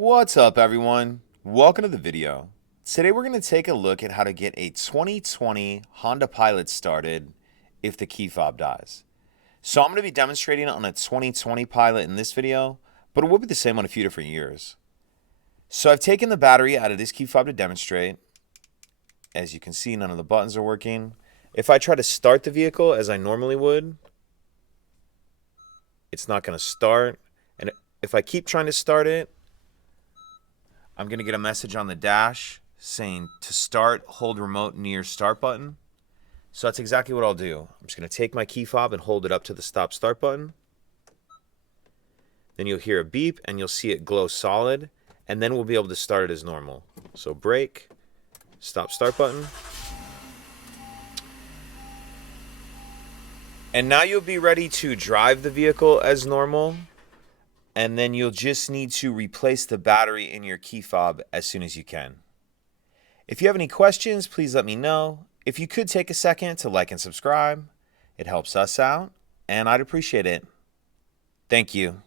What's up, everyone? Welcome to the video. Today we're going to take a look at how to get a 2020 Honda Pilot started if the key fob dies. So I'm going to be demonstrating on a 2020 Pilot in this video, but it will be the same on a few different years. So I've taken the battery out of this key fob to demonstrate. As you can see, none of the buttons are working. If I try to start the vehicle as I normally would, it's not going to start. And if I keep trying to start it, I'm going to get a message on the dash saying to start, hold remote near start button. So that's exactly what I'll do. I'm just going to take my key fob and hold it up to the stop start button. Then you'll hear a beep and you'll see it glow solid, and then we'll be able to start it as normal. So brake, stop start button. And now you'll be ready to drive the vehicle as normal. And then you'll just need to replace the battery in your key fob as soon as you can. If you have any questions, please let me know. If you could take a second to like and subscribe, it helps us out, and I'd appreciate it. Thank you.